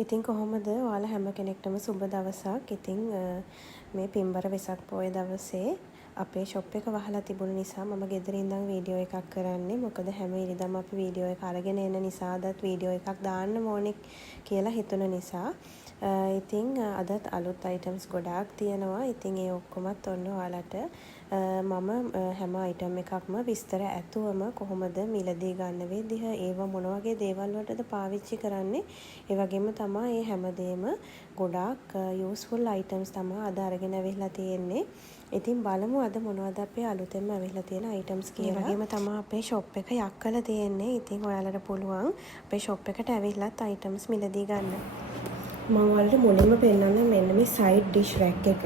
ඉතින් කොහොමද ඔයාලා හැම කෙනෙක්ටම සුබ දවසක්. ඉතින් මේ පින්බර වෙසක් පොය දවසේ අපේ ෂොප් එක වහලා තිබුණ නිසා මම ගෙදර ඉඳන් වීඩියෝ එකක් කරන්නේ. මොකද හැම ඉරිදම අපි වීඩියෝ එක අරගෙන එන නිසා අදත් වීඩියෝ එකක් දාන්න ඕනේ කියලා හිතුන නිසා. ඉතින් අදත් අලුත් අයිටම්ස් ගොඩාක් තියෙනවා. ඉතින් ඒ ඔක්කොමත් ඔන්න ඔයාලට මම හැම අයිටම් එකක්ම විස්තර ඇතුවම කොහොමද මිලදී ගන්න විදිහ, ඒව මොන වගේ දේවල් වලටද පාවිච්චි කරන්නේ, ඒ වගේම තමයි මේ හැමදේම ගොඩාක් යූස්ෆුල් අයිටම්ස් තමයි අද අරගෙන අවිල්ලා තියෙන්නේ. ඉතින් බලමු අද මොනවද අපේ අලුතෙන්ම අවිල්ලා තියෙන අයිටම්ස් කියලා. ඒ වගේම තමයි අපේ ෂොප් එක යක් කරලා තියෙන්නේ. ඉතින් ඔයාලට පුළුවන් අපේ ෂොප් එකට ඇවිල්ලත් අයිටම්ස් මිලදී ගන්න. මම ඔයාලට මුලින්ම පෙන්නන්න මෙන්න මේ සයිඩ් ඩිෂ් රැක් එක.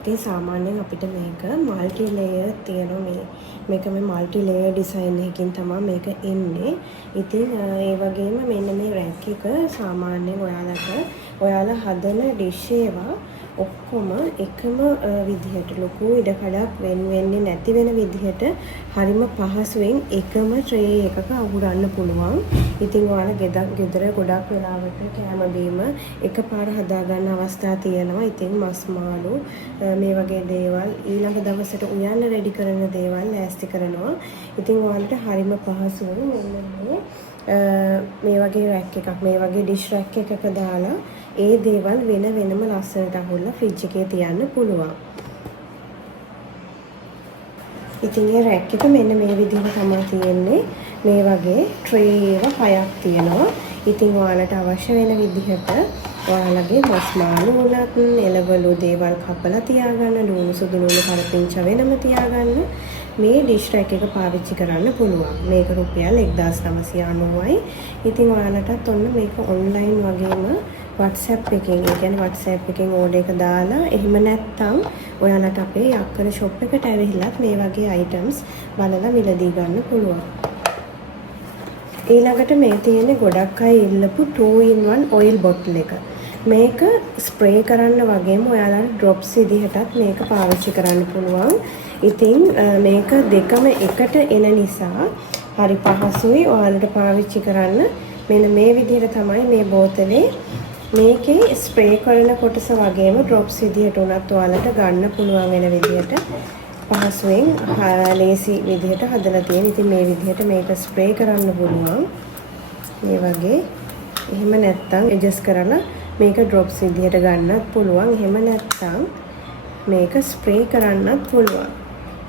ඉතින් සාමාන්‍යයෙන් අපිට මේක মালටි ලේයර් තියෙනවා. මේක මේ মালටි ලේයර් ඩිසයින් එකකින් තමයි මේක එන්නේ. ඉතින් ඒ වගේම මෙන්න මේ රැක් එක සාමාන්‍යයෙන් ඔයාලා හදන ඩිෂ් ඒවා ඔක්කොම එකම විදිහට ලොකු ඉඩකඩක් වෙන්නේ නැති වෙන විදිහට හරිම පහසුවෙන් එකම ට්‍රේ එකක අහුරන්න පුළුවන්. ඉතින් ඔයාලා ගෙදර ගොඩක් වෙලාවට කෑම බීම එකපාර හදා ගන්න අවස්ථා තියෙනවා. ඉතින් මස් මාළු මේ වගේ දේවල් ඊළඟ දවසට උයන්න රෙඩි කරන දේවල් ලෑස්ති කරනවා. ඉතින් ඔයාලට හරිම පහසුවෙන් මේ වගේ රැක් එකක්, මේ වගේ ඩිෂ් රැක් එකක දාලා ඒ දේවල් වෙනම ලස්සනට අහුල්ලා ෆ්‍රිජ් එකේ තියන්න පුළුවන්. ඉතින් මේ රැක් එක මෙන්න මේ විදිහට තමයි තියෙන්නේ. මේ වගේ ට්‍රේ ඒවා 6ක් තියෙනවා. ඉතින් ඔයාලට අවශ්‍ය වෙන විදිහට ඔයාලගේ මස් මාළු උනත් එළවලු දේවල් කපලා තියාගන්න, ලුණු සුදු ලුණු කරපිංච වෙනම තියාගන්න මේ ඩිෂ් රැක් එක පාවිච්චි කරන්න පුළුවන්. මේක රුපියල් 1990යි. ඉතින් ඔයාලටත් ඔන්න මේක ඔන්ලයින් වගේම WhatsApp එකෙන්, ඒ කියන්නේ WhatsApp එකෙන් ඕඩර් එක දාලා, එහෙම නැත්නම් ඔයාලට අපේ යක්කර ෂොප් එකට ඇවිල්ලත් මේ වගේ අයිටම්ස් බලලා මිලදී ගන්න පුළුවන්. ඊළඟට මේ තියෙන්නේ ගොඩක් අය ඉල්ලපු 2-in-1 ඔයිල් බොටල් එක. මේක ස්ප්‍රේ කරන්න වගේම ඔයාලට ඩ්‍රොප්ස් විදිහටත් මේක පාවිච්චි කරන්න පුළුවන්. ඉතින් මේක දෙකම එකට එන නිසා හරි පහසුයි ඔයාලට පාවිච්චි කරන්න. මෙන්න මේ විදිහට තමයි මේ බෝතලේ මේකේ ස්ප්‍රේ කරන කොටස වගේම ඩ්‍රොප්ස් විදිහට උනත් ඔයාලට ගන්න පුළුවන් වෙන විදිහට පහසුවෙන් ලේසි විදිහට හදලා තියෙන. ඉතින් මේ විදිහට මේක ස්ප්‍රේ කරන්න පුළුවන්. මේ වගේ. එහෙම නැත්නම් ඇඩ්ජස්ට් කරලා මේක ඩ්‍රොප්ස් විදිහට ගන්නත් පුළුවන්. එහෙම නැත්නම් මේක ස්ප්‍රේ කරන්නත් පුළුවන්.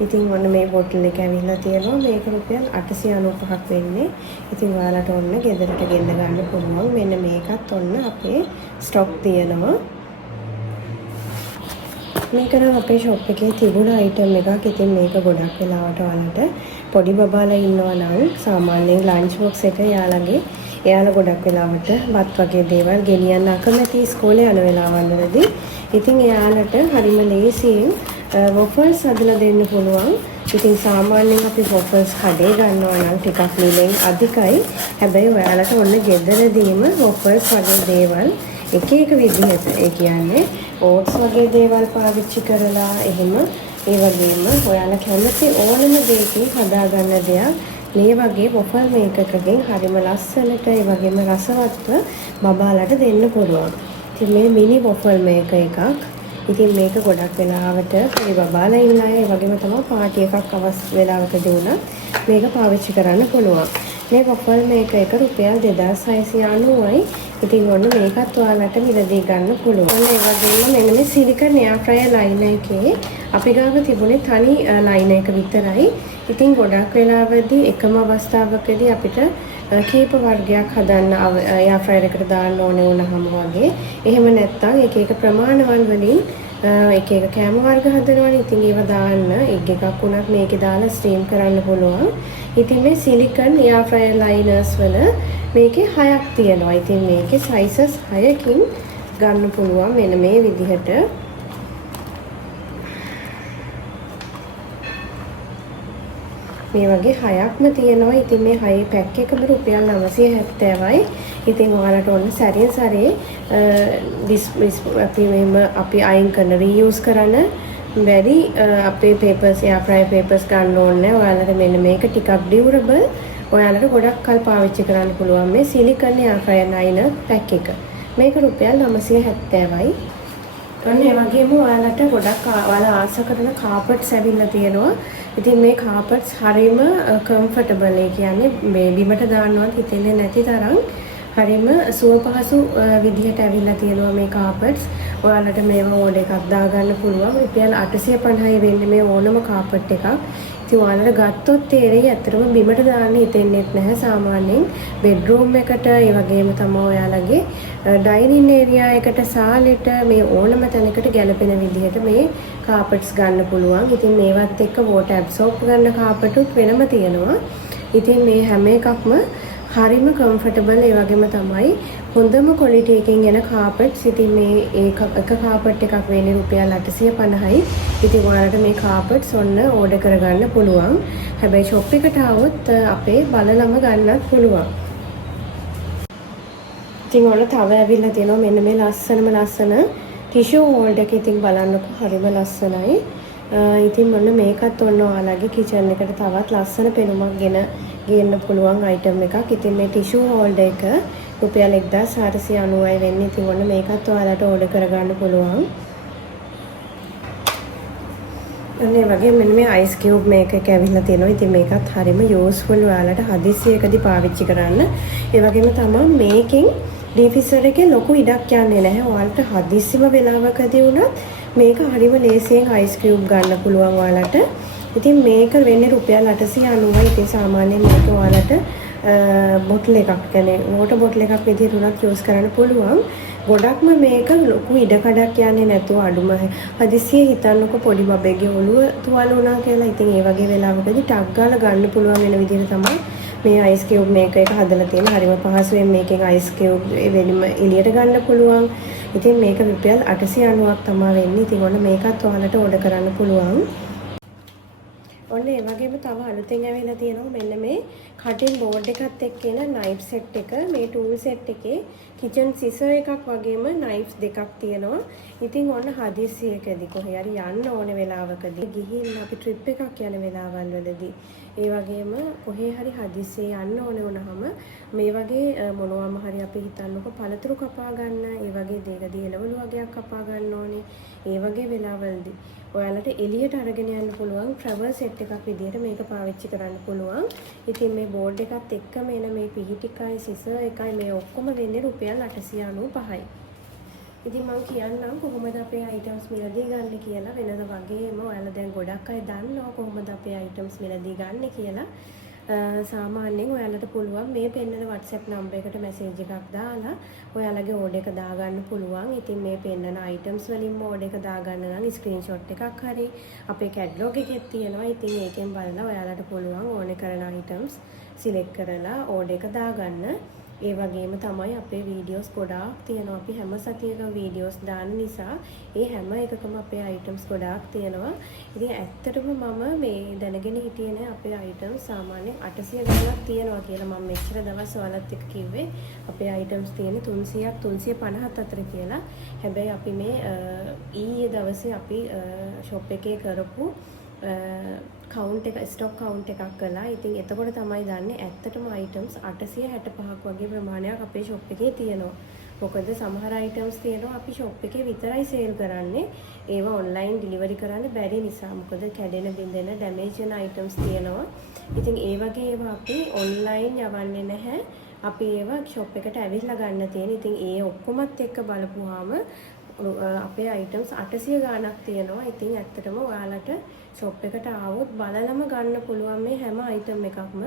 ඉතින් ඔන්න මේ බොටල් එක ඇවිල්ලා තියෙනවා. මේක රුපියල් 895ක් වෙන්නේ. ඉතින් ඔයාලට ඔන්න ගෙදරට ගෙන්න ගන්න පුළුවන්. මෙන්න මේකත් ඔන්න අපේ ස්ටොක් තියෙනවා. මේක නම් අපේ ෂොප් එකේ තිබුණ අයිටම් එකක්. ඉතින් මේක ගොඩක් වෙලාවට ඔයාලට පොඩි බබාලා ඉන්නවා නම් සාමාන්‍යයෙන් ලන්ච් බොක්ස් එක එයාලා ගොඩක් වෙලාවට බත් වගේ දේවල් ගෙනියන්න අකමැති ඉස්කෝලේ යන වෙලාවල් වලදී. ඉතින් එයාලට හරිම ලේසියෙන් වොෆල්ස් හදලා දෙන්න පුළුවන්. ඉතින් සාමාන්‍යයෙන් අපි වොෆල්ස් කඩේ ගන්නවා නම් ටිකක් මිලෙන් අධිකයි. හැබැයි ඔයාලට ඔන්න ගෙදරදීම වොෆල්ස් වගේ දේවල් එක විදිහට, ඒ කියන්නේ ඕට්ස් වගේ දේවල් පාවිච්චි කරලා එහෙම, ඒ වගේම ඔයාලා කැමති ඕනම දෙයකින් හදාගන්න දෙයක් මේ වගේ වොෆල් මේකකකින් හරිම ලස්සනට ඒ වගේම රසවත්ව බබාලට දෙන්න පුළුවන්. ඉතින් මේ මිනි වොෆල් මේක එකක්. ඉතින් මේක ගොඩක් වෙලාවට පොඩි බබාලා ඉන්න අය, ඒ වගේම තමයි පාටි එකක් අවශ්‍ය වෙලාවකදී උනත් මේක පාවිච්චි කරන්න පුළුවන්. මේ වොෆල් මේක එක රුපියල් 2690යි. ඉතින් ඔන්න මේකත් ඔයාලට මිලදී ගන්න පුළුවන්. ඔන්න ඒ වගේම මෙන්න මේ සිලිකන් එයාර් ෆ්‍රයර් ලයිනර් එකේ අපි ගාව තිබුණේ තනි ලයිනර් එක විතරයි. ඉතින් ගොඩක් වෙලාවදී එකම අවස්ථාවකදී අපිට කීප වර්ගයක් හදන්න එයාර් ෆ්‍රයර් එකට දාන්න ඕනේ වුණාම වගේ. එහෙම නැත්නම් එක ප්‍රමාණවල වලින් එක කෑම වර්ග හදනවනේ. ඉතින් ඒව දාන්න එග් එකක් වුණත් මේකේ දාලා ස්ටීම් කරන්න පුළුවන්. ඉතින් මේ සිලිකන් එයාර් ෆ්‍රයර් ලයිනර්ස් වල මේකේ 6ක් තියෙනවා. ඉතින් මේකේ සයිසස් 6කින් ගන්න පුළුවන් මෙන්න මේ විදිහට. මේ වගේ 6ක්ම තියෙනවා. ඉතින් මේ 6 පැක් එකම රුපියල් 970යි. ඉතින් ඔයාලට ඕන සැරින් සැරේ අපි අයින් කරන රීයුස් කරන බැරි අපේ පේපර්ස්, එයාර් ෆ්‍රයර් පේපර්ස් ගන්න ඕනේ. ඔයාලට මෙන්න මේක ටිකක් ඩියුරබල්. ඔයාලට ගොඩක් කල් පාවිච්චි කරන්න පුළුවන් මේ සිලිකන් එයාර් ෆ්‍රයර් ලයිනර් පැක් එක. මේක රුපියල් 970යි. ඔන්න ඒ වගේම ඔයාලට ගොඩක් ඔයාලා ආස කරන කාපට්ස් ඇවිල්ලා තියෙනවා. ඉතින් මේ කාපට්ස් හරිම කම්ෆර්ටබල්. ඒ කියන්නේ මේ බිමට දාන්නවත් හිතෙන්නේ නැති තරම් හරිම සුව පහසු විදිහට ඇවිල්ලා තියෙනවා මේ කාපට්ස්. ඔයාලට මේවා ඕඩර් එකක් දාගන්න පුළුවන්. රුපියල් 850යි වෙන්නේ මේ ඕනම කාපට් එකක්. ඉතින් ඔයාලට ගත්තොත් තේරෙයි ඇත්තටම බිමට දාන්න හිතෙන්නේ නැහැ සාමාන්‍යයෙන්. බෙඩ්රූම් එකට ඒ වගේම තමයි ඔයාලගේ ඩයිනින් ඒරියා එකට සාලෙට මේ ඕනම තැනකට ගැලපෙන විදිහට මේ කාපට්ස් ගන්න පුළුවන්. ඉතින් මේවත් එක්ක වෝටර් ඇබ්සෝබ් ගන්න කාපටුත් වෙනම තියෙනවා. ඉතින් මේ හැම එකක්ම හරිම කම්ෆර්ටබල්. ඒ වගේම තමයි හොඳම ක්වොලිටි එකකින් එන කාපට්ස්. ඉතින් මේ එක කාපට් එකක් වෙන්නේ රුපියල් 850යි. ඉතින් ඔයාලට මේ කාපට්ස් ඔන්න ඕඩර් කරගන්න පුළුවන්. හැබැයි ෂොප් එකට ආවොත් අපේ බලලම ගන්නත් පුළුවන්. ඉතින් ඔන්න තව ඇවිල්ලා තියෙනවා මෙන්න මේ ලස්සන ටිෂු හෝල්ඩර් එක. ඉතින් බලන්නකො හරිම ලස්සනයි. ඉතින් මොන මේකත් ඔන්න ඔයාලගේ කිචන් එකට තවත් ලස්සන පෙනුමක් ගේන්න පුළුවන් අයිටම් එකක්. ඉතින් මේ ටිෂු හෝල්ඩර් එක රුපියල් 1490යි වෙන්නේ. ඉතින් ඔන්න මේකත් ඔයාලට ඕඩර් කරගන්න පුළුවන්. අනේ වගේ මෙන්න මේ අයිස් කියුබ් මේක එක ඇවිල්ලා තියෙනවා. ඉතින් මේකත් හරිම යූස්ෆුල් ඔයාලට හදිස්සියකදී පාවිච්චි කරන්න. ඒ වගේම තමයි මේකෙන් ඩීෆ්‍රිසර් එකේ ලොකු ඉඩක් යන්නේ නැහැ. ඔයාලට හදිස්සිම වෙලාවකදී වුණත් මේක හරිම ලේසියෙන් අයිස් කියුබ් ගන්න පුළුවන් ඔයාලට. ඉතින් මේක වෙන්නේ රුපියල් 890යි. ඉතින් සාමාන්‍යයෙන් මේක ඔයාලට බොටල් එකක් කියන්නේ වෝටර් බොටල් එකක් විදිහට උනත් යූස් කරන්න පුළුවන්. ගොඩක්ම මේක ලොකු ඉඩකඩක් යන්නේ නැතුව අඩුම හදිස්සියේ හිතන්නකො පොඩි බබෙක්ගේ ඔළුව තුවාල වුණා කියලා. ඉතින් ඒ වගේ වෙලාවකදී ටක් ගාලා ගන්න පුළුවන් වෙන විදිහට තමයි මේ අයිස් කියුබ් මේක එක හදලා තියෙන. හරිම පහසුවෙන් මේකෙන් අයිස් කියුබ් වෙලින්ම එළියට ගන්න පුළුවන්. ඉතින් මේක රුපියල් 890ක් තමයි වෙන්නේ. ඉතින් ඔන්න මේකත් ඔයාලට ඕඩර් කරන්න පුළුවන්. ඔන්න ඒ වගේම තව අලුතෙන් ඇවිල්ලා තියෙනවා මෙන්න මේ කටින් බෝඩ් එකත් එක්ක එන නයිෆ් සෙට් එක. මේ ටූල් සෙට් එකේ කිචන් සිසර් එකක් වගේම නයිෆ්ස් දෙකක් තියෙනවා. ඉතින් ඔන්න හදිස්සියකදී කොහේ හරි යන්න ඕන වෙලාවකදී ගිහින් අපි ට්‍රිප් එකක් යන වෙලාවල් වලදී ඒ වගේම කොහේ හරි හදිස්සියේ යන්න ඕන වුණාම මේ වගේ මොනවාම හරි අපි හිතන්නකො පළතුරු කපා ගන්න, ඒ වගේ දේකදී එළවලු වගේක් කපා ගන්න ඕනේ. ඒ වගේ වෙලාවල්දී ඔයාලට එළියට අරගෙන යන්න පුළුවන් ට්‍රැවල් සෙට් එකක් විදිහට මේක පාවිච්චි කරන්න පුළුවන්. ඉතින් මේ බෝඩ් එකත් එක්කම එන මේ පිහිටිකයි සිසර් එකයි මේ ඔක්කොම වෙන්නේ රුපියල් 895යි. ඉතින් මම කියන්නම් කොහොමද අපේ අයිටම්ස් මිලදී ගන්න කියලා. වෙනද වගේම ඔයාලා දැන් ගොඩක් අය දන්නවා කොහොමද අපේ අයිටම්ස් මිලදී ගන්න කියලා. සාමාන්‍යයෙන් ඔයාලට පුළුවන් මේ පෙන්නන WhatsApp නම්බර් එකට මැසේජ් එකක් දාලා ඔයාලගේ ඕඩර් එක දාගන්න පුළුවන්. ඉතින් මේ පෙන්නන අයිටම්ස් වලින්ම ඕඩර් එක දාගන්න නම් ස්ක්‍රීන්ෂොට් එකක් හරි අපේ කැටලොග් එකේ තියෙනවා. ඉතින් ඒකෙන් බලලා ඔයාලට පුළුවන් ඕනේ කරන අයිටම්ස් සිලෙක්ට් කරලා ඕඩර් එක දාගන්න. ඒ වගේම තමයි අපේ වීඩියෝස් ගොඩාක් තියෙනවා. අපි හැම සතියකම වීඩියෝස් දාන නිසා ඒ හැම එකකම අපේ අයිටම්ස් ගොඩාක් තියෙනවා. ඉතින් ඇත්තටම මම මේ දැනගෙන හිටියේ නෑ අපේ අයිටම්ස් සාමාන්‍යයෙන් 800 ගණනක් තියෙනවා කියලා. මම මෙච්චර දවස් ඔයාලත් එක්ක කිව්වේ අපේ අයිටම්ස් තියෙන්නේ 300ක් 350ක් අතර කියලා. හැබැයි අපි මේ ඊයේ දවසේ අපි ෂොප් එකේ කරපු කවුන්ට් එක ස්ටොක් කවුන්ට් එකක් කළා. ඉතින් එතකොට තමයි දන්නේ ඇත්තටම අයිටම්ස් 865ක් වගේ ප්‍රමාණයක් අපේ ෂොප් එකේ තියෙනවා. මොකද සමහර අයිටම්ස් තියෙනවා අපි ෂොප් එකේ විතරයි සේල් කරන්නේ. ඒවා ඔන්ලයින් ඩිලිවරි කරන්න බැරි නිසා. මොකද කැඩෙන බින්දෙන ඩැමේජ් වෙන අයිටම්ස් තියෙනවා. ඉතින් ඒ වගේ ඒවා අපි ඔන්ලයින් යවන්නේ නැහැ. අපි ඒවා ෂොප් එකට ඇවිල්ලා ගන්න තියෙන. ඉතින් ඒ ඔක්කොමත් එක්ක බලපුවාම අපේ අයිටම්ස් 800 ගාණක් තියෙනවා. ඉතින් ඇත්තටම ඔයාලට ෂොප් එකට ආවොත් බලලම ගන්න පුළුවන් මේ හැම අයිටම් එකක්ම.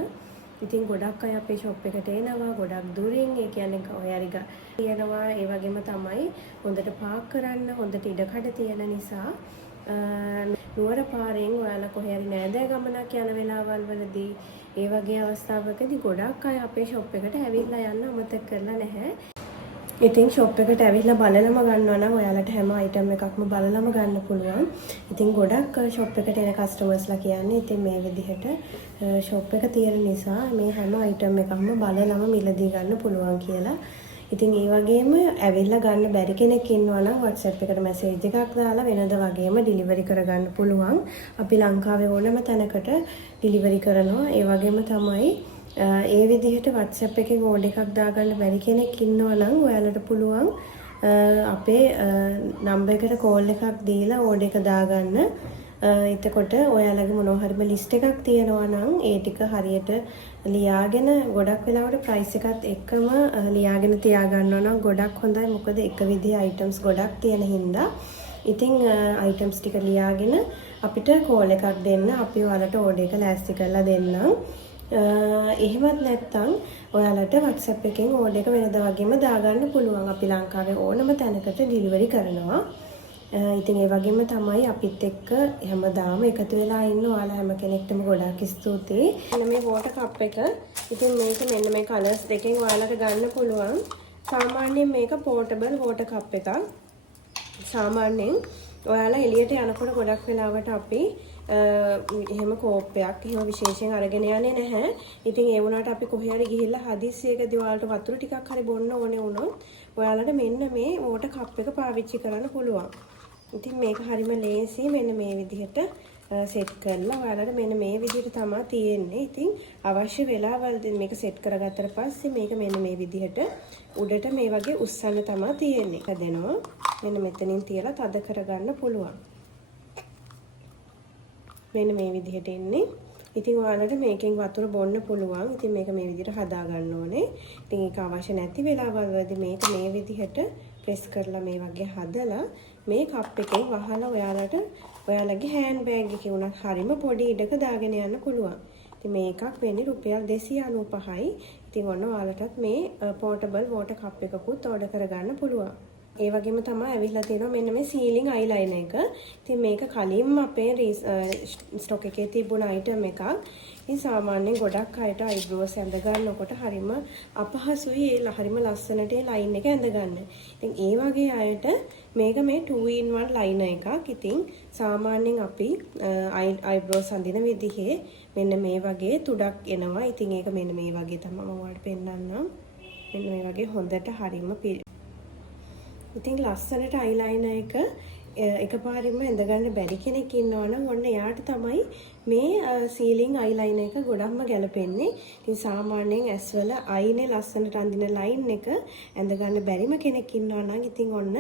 ඉතින් ගොඩක් අය අපේ ෂොප් එකට එනවා ගොඩක් දුරින්. ඒ කියන්නේ ඔය හරි තියෙනවා. ඒ වගේම තමයි හොඳට පාක් කරන්න හොඳට ඉඩකඩ තියෙන නිසා නුවර පාරෙන් ඔයාලා කොහේ හරි නෑදෑ ගමනක් යන වෙලාවල් වලදී ඒ වගේ අවස්ථාවකදී ගොඩක් අය අපේ ෂොප් එකට ඇවිල්ලා යන්න අමතක කරලා නැහැ. ඉතින් ෂොප් එකට ඇවිල්ලා බලලම ගන්නවා නම් ඔයාලට හැම අයිටම් එකක්ම බලලම ගන්න පුළුවන්. ඉතින් ගොඩක් ෂොප් එකට එන කස්ටමර්ස්ලා කියන්නේ ඉතින් මේ විදිහට ෂොප් එක තියෙන නිසා මේ හැම අයිටම් එකක්ම බලලම මිලදී ගන්න පුළුවන් කියලා. ඉතින් ඒ වගේම ඇවිල්ලා ගන්න බැරි කෙනෙක් ඉන්නවා නම් WhatsApp එකට මැසේජ් එකක් දාලා වෙනද වගේම ඩිලිවරි කරගන්න පුළුවන්. අපි ලංකාවේ ඕනම තැනකට ඩිලිවරි කරනවා. ඒ වගේම තමයි ඒ විදිහට WhatsApp එකෙන් ඕඩර් එකක් දාගන්න බැරි කෙනෙක් ඉන්නවා නම් ඔයාලට පුළුවන් අපේ නම්බර් එකට කෝල් එකක් දීලා ඕඩර් එක දාගන්න. එතකොට ඔයාලගේ මොනවා හරිම ලිස්ට් එකක් තියෙනවා නම් ඒ ටික හරියට ලියාගෙන ගොඩක් වෙලාවට ප්‍රයිස් එකත් එක්කම ලියාගෙන තියාගන්නවා නම් ගොඩක් හොඳයි. මොකද එක විදිහේ අයිටම්ස් ගොඩක් තියෙන හින්දා. ඉතින් අයිටම්ස් ටික ලියාගෙන අපිට කෝල් එකක් දෙන්න. අපි ඔයාලට ඕඩර් එක ලෑස්ති කරලා දෙන්නම්. එහෙමත් නැත්නම් ඔයාලට WhatsApp එකෙන් ඕඩර් එක වෙනදා වගේම දාගන්න පුළුවන්. අපි ලංකාවේ ඕනම තැනකට ඩිලිවරි කරනවා. ඉතින් ඒ වගේම තමයි අපිත් එක්ක හැමදාම එකතු වෙලා ඉන්න ඔයාලා හැම කෙනෙක්ටම ගොඩාක් ස්තුතියි. මෙන්න මේ වෝටර් කප් එක. ඉතින් මේක මෙන්න මේ කලර්ස් දෙකෙන් ඔයාලට ගන්න පුළුවන්. සාමාන්‍යයෙන් මේක පෝටබල් වෝටර් කප් එකක්. සාමාන්‍යයෙන් ඔයාලා එළියට යනකොට ගොඩක් වෙලාවට අපි එහෙම කෝප්පයක් එහෙම විශේෂයෙන් අරගෙන යන්නේ නැහැ. ඉතින් ඒ වුණාට අපි කොහේ හරි ගිහිල්ලා හදිස්සියකදී ඔයාලට වතුර ටිකක් හරි බොන්න ඕනේ වුණොත් ඔයාලට මෙන්න මේ වෝටර් කප් එක පාවිච්චි කරන්න පුළුවන්. ඉතින් මේක හරිම ලේසි. මෙන්න මේ විදිහට සෙට් කරලා ඔයාලට මෙන්න මේ විදිහට තමයි තියෙන්නේ. ඉතින් අවශ්‍ය වෙලාවලදී මේක සෙට් කරගත්තට පස්සේ මේක මෙන්න මේ විදිහට උඩට මේ වගේ උස්සන්න තමයි තියෙන්නේ. හදනවා. මෙන්න මෙතනින් තියලා තද කරගන්න පුළුවන්. මෙන්න මේ විදිහට එන්නේ. ඉතින් ඔයාලට මේකෙන් වතුර බොන්න පුළුවන්. ඉතින් මේක මේ විදිහට හදා ගන්න ඕනේ. ඉතින් ඒක අවශ්‍ය නැති වෙලාවවලදී මේක මේ විදිහට ප්‍රෙස් කරලා මේ වගේ හදලා මේ කප් එකෙන් වහලා ඔයාලට ඔයාලගේ හෑන්ඩ් බෑග් එකේ උනත් හරිම පොඩි ඉඩක දාගෙන යන්න පුළුවන්. ඉතින් මේකක් වෙන්නේ රුපියල් 295යි. ඉතින් ඔන්න ඔයාලටත් මේ පෝටබල් වෝටර් කප් එකකුත් ඕඩර් කරගන්න පුළුවන්. ඒ වගේම තමයි ඇවිල්ලා තියෙනවා මෙන්න මේ සීලිං අයිලයිනර් එක. ඉතින් මේක කලින්ම අපේ ස්ටොක් එකේ තිබුණ අයිටම් එකක්. ඉතින් සාමාන්‍යයෙන් ගොඩක් අයට අයිබ්‍රෝස් ඇඳ ගන්නකොට හරිම අපහසුයි. ඒ හරිම ලස්සනට ඒ ලයින් එක ඇඳ ගන්න. ඉතින් ඒ වගේ අයට මේක මේ 2-in-1 ලයිනර් එකක්. ඉතින් සාමාන්‍යයෙන් අපි අයිබ්‍රෝස් අඳින විදිහේ මෙන්න මේ වගේ තුඩක් එනවා. ඉතින් ඒක මෙන්න මේ වගේ තමයි මම ඔයාලට පෙන්නන්නම්. මෙන්න මේ වගේ හොඳට හරිම ඉතින් ලස්සනට අයිලයිනර් එක එකපාරින්ම ඇඳගන්න බැරි කෙනෙක් ඉන්නවනම් ඔන්න එයාට තමයි මේ සීලිං අයිලයිනර් එක ගොඩක්ම ගැලපෙන්නේ. ඉතින් සාමාන්‍යයෙන් ඇස්වල අයිනේ ලස්සනට අඳින ලයින් එක ඇඳගන්න බැරිම කෙනෙක් ඉන්නවා නම් ඉතින් ඔන්න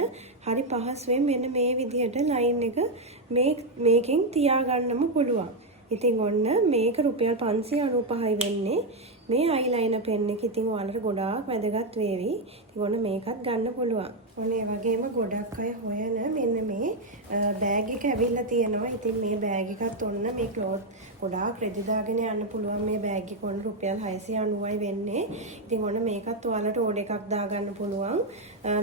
හරි පහසුවෙන් මෙන්න මේ විදිහට ලයින් එක මේකෙන් තියාගන්නම පුළුවන්. ඉතින් ඔන්න මේක රුපියල් 595යි වෙන්නේ. මේ අයිලයිනර් පෙන් එක ඉතින් ඔයාලට ගොඩාක් වැදගත් වේවි. ඉතින් ඔන්න මේකත් ගන්න පුළුවන්. ඔන්න ඒ වගේම ගොඩක් අය හොයන මෙන්න මේ බෑග් එක ඇවිල්ලා තියෙනවා. ඉතින් මේ බෑග් එකත් ඔන්න මේ ක්ලෝත් ගොඩාක් රෙදි දාගෙන යන්න පුළුවන්. මේ බෑග් එක ඔන්න රුපියල් 690යි වෙන්නේ. ඉතින් ඔන්න මේකත් ඔයාලට ඕඩර් එකක් දාගන්න පුළුවන්.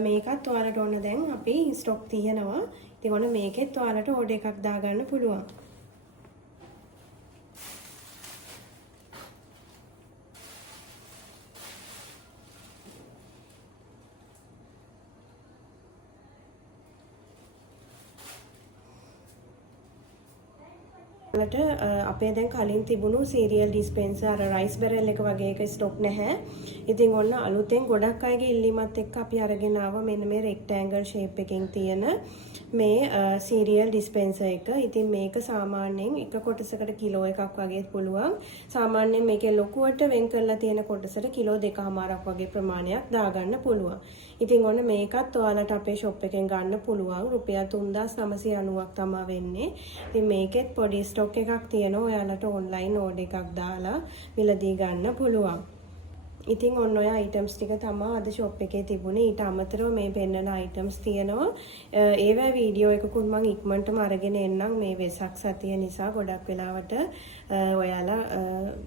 මේකත් ඔයාලට ඔන්න දැන් අපි ස්ටොක් තියෙනවා. ඉතින් ඔන්න මේකෙත් ඔයාලට ඕඩර් එකක් දාගන්න පුළුවන්. අපේ දැන් කලින් තිබුණු සීරියල් ඩිස්පෙන්සර් අර රයිස් බැරල් එක වගේ එක ස්ටොක් නැහැ. ඉතින් ඔන්න අලුතෙන් ගොඩක් අයගේ ඉල්ලීමත් එක්ක අපි අරගෙන ආවා මෙන්න මේ රෙක්ටැන්ගල් ෂේප් එකකින් තියෙන මේ සීරියල් ඩිස්පෙන්සර් එක. ඉතින් මේක සාමාන්‍යයෙන් එක කොටසකට කිලෝ එකක් වගේ පුළුවන්. සාමාන්‍යයෙන් මේකේ ලොකුවට වෙන් කරලා තියෙන කොටසට කිලෝ 2.5ක් වගේ ප්‍රමාණයක් දාගන්න පුළුවන්. ඉතින් ඔන්න මේකත් ඔයාලට අපේ ෂොප් එකෙන් ගන්න පුළුවන්. රුපියල් 3990ක් තමයි වෙන්නේ. ඉතින් මේකෙත් පොඩි ස්ටොක් එකක් තියෙනවා. ඔයාලට ඔන්ලයින් ඕඩර් එකක් දාලා මිලදී ගන්න පුළුවන්. ඉතින් ඔන්න ඔය අයිටම්ස් ටික තමයි අද ෂොප් එකේ තිබුණේ. ඊට අමතරව මේ පෙන්නන අයිටම්ස් තියෙනවා. ඒවැ වීඩියෝ එකකුත් මම ඉක්මනටම අරගෙන එන්නම්. මේ වෙසක් සතිය නිසා ගොඩක් වෙලාවට ඔයාලා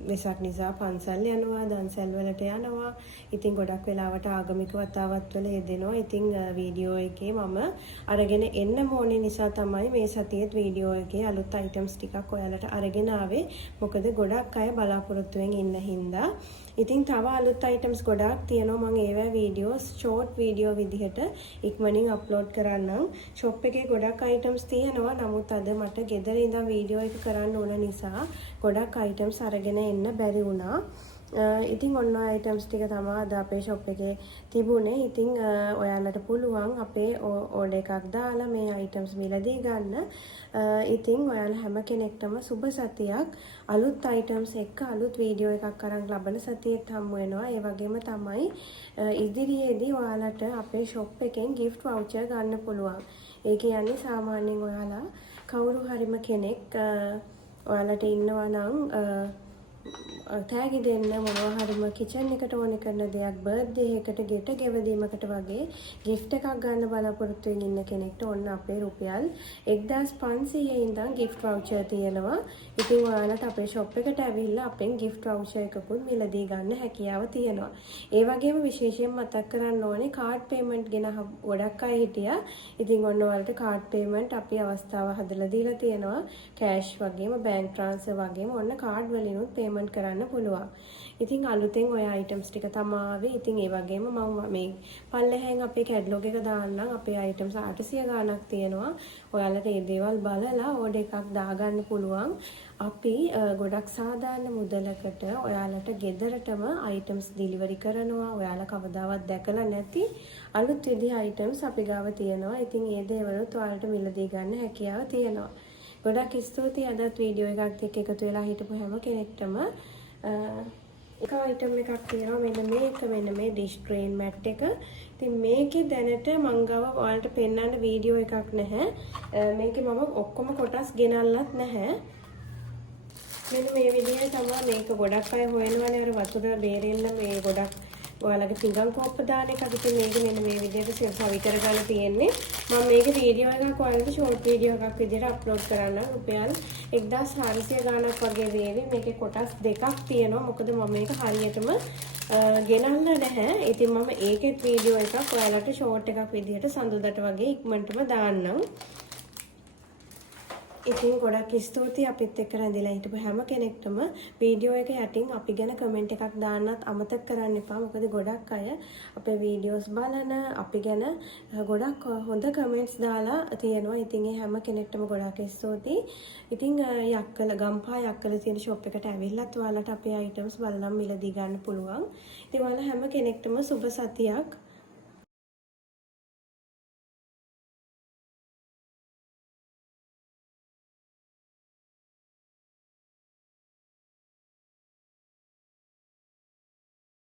වෙසක් නිසා පන්සල් යනවා, දන්සල් වලට යනවා. ඉතින් ගොඩක් වෙලාවට ආගමික වතාවත් වල යෙදෙනවා. ඉතින් වීඩියෝ එකේ මම අරගෙන එන්න ඕනේ නිසා තමයි මේ සතියේත් වීඩියෝ එකේ අලුත් අයිටම්ස් ටිකක් ඔයාලට අරගෙන ආවේ. මොකද ගොඩක් අය බලාපොරොත්තුෙන් ඉන්න හින්දා. ඉතින් තව අලුත් අයිටම්ස් ගොඩාක් තියෙනවා. මම ඒවා වීඩියෝස් ෂෝට් වීඩියෝ විදිහට ඉක්මනින් අප්ලෝඩ් කරන්නම්. ෂොප් එකේ ගොඩක් අයිටම්ස් තියෙනවා. නමුත් අද මට ගෙදර ඉඳන් වීඩියෝ එක කරන්න ඕන නිසා ගොඩක් අයිටම්ස් අරගෙන එන්න බැරි වුණා. ඉතින් ඔන්න ඔය items ටික තමයි අද අපේ shop එකේ තිබුණේ. ඉතින් ඔයාලට පුළුවන් අපේ order එකක් දාලා මේ items මිලදී ගන්න. ඉතින් ඔයාලා හැම කෙනෙක්ටම සුබ සතියක්. අලුත් items එක්ක අලුත් වීඩියෝ එකක් අරන් ලබන සතියේත් හම්බ වෙනවා. ඒ වගේම තමයි ඉදිරියේදී ඔයාලට අපේ shop එකෙන් gift voucher ගන්න පුළුවන්. ඒ කියන්නේ සාමාන්‍යයෙන් ඔයාලා කවුරු හරිම කෙනෙක් ඔයාලට ඉන්නවා නම් තෑගි දෙන්න මොනවා හරිම කිචන් එකට ඕනේ කරන දෙයක් බර්ත්ඩේ එකකට ගෙට ගෙවදීමකට වගේ gift එකක් ගන්න බලාපොරොත්තු වෙමින් ඉන්න කෙනෙක්ට ඔන්න අපේ රුපියල් 1500 ඉඳන් gift voucher තියෙනවා. ඉතින් ඔයාලට අපේ shop එකට ඇවිල්ලා අපෙන් gift voucher එකකුත් මිලදී ගන්න හැකියාව තියෙනවා. ඒ වගේම විශේෂයෙන් මතක් කරන්න ඕනේ card payment ගැන ගොඩක් අය හිටියා. ඉතින් ඔන්න ඔයාලට card payment අපි අවස්ථාව හදලා දීලා තියෙනවා. cash වගේම bank transfer වගේම ඔන්න card වලිනුත් payment කරන්න පුළුවන්. ඉතින් අලුතෙන් ඔය items ටික තමයි. ඉතින් ඒ වගේම මම මේ පල්ලෙහෙන් අපේ කැටලොග් එක දාන්නම්. අපේ items 800 ගාණක් තියෙනවා. ඔයාලට මේ දේවල් බලලා ඕඩර් එකක් දාගන්න පුළුවන්. අපි ගොඩක් සාධාරණ මුදලකට ඔයාලට ගෙදරටම items delivery කරනවා. ඔයාලා කවදාවත් දැකලා නැති අලුත් විදිහ items අපි ගාව තියෙනවා. ඉතින් මේ දේවලුත් ඔයාලට මිලදී ගන්න හැකියාව තියෙනවා. ගොඩක් ස්තුතියි අදත් වීඩියෝ එකක් එක්ක එකතු වෙලා හිටපු හැම කෙනෙක්ටම. එක item එකක් තියෙනවා මෙන්න මේ dish drain mat එක. ඉතින් මේකේ දැනට මං ගාව ඔයාලට පෙන්වන්න වීඩියෝ එකක් නැහැ. මේකේ මම ඔක්කොම කොටස් ගෙනල්ලත් නැහැ. මෙන්න මේ විදිහේ තමයි මේක ගොඩක් අය හොයනවානේ අර වතුර බේරෙන්න මේ ගොඩක් ඔයාලගේ පිඟන් කෝප්ප දාන එකක්. ඉතින් මේක මෙන්න මේ විදිහට සවි කරගන්න තියෙන්නේ. මම මේක වීඩියෝ එකක් ඔයාලට ෂෝට් වීඩියෝ එකක් විදිහට අප්ලෝඩ් කරන්න රුපියල් 1400 ගාණක් වගේ වේවි. මේකේ කොටස් දෙකක් තියෙනවා. මොකද මම මේක හරියටම ගෙනල්ලා නැහැ. ඉතින් මම ඒකෙත් වීඩියෝ එකක් ඔයාලට ෂෝට් එකක් විදිහට සඳුදාට වගේ ඉක්මනටම දාන්නම්. ඉතින් ගොඩක් ස්තුතියි අපිත් එක්ක රැඳිලා හිටපු හැම කෙනෙක්ටම. වීඩියෝ එක යටින් අපි ගැන කමෙන්ට් එකක් දාන්නත් අමතක කරන්න එපා. මොකද ගොඩක් අය අපේ වීඩියෝස් බලන අපි ගැන ගොඩක් හොඳ කමෙන්ට්ස් දාලා තියෙනවා. ඉතින් ඒ හැම කෙනෙක්ටම ගොඩක් ස්තුතියි. ඉතින් යක්කල ගම්පහ යක්කල තියෙන shop එකට ඇවිල්ලත් ඔයාලට අපේ items බලලා මිලදී ගන්න පුළුවන්. ඉතින් ඔයාලා හැම කෙනෙක්ටම සුබ සතියක්.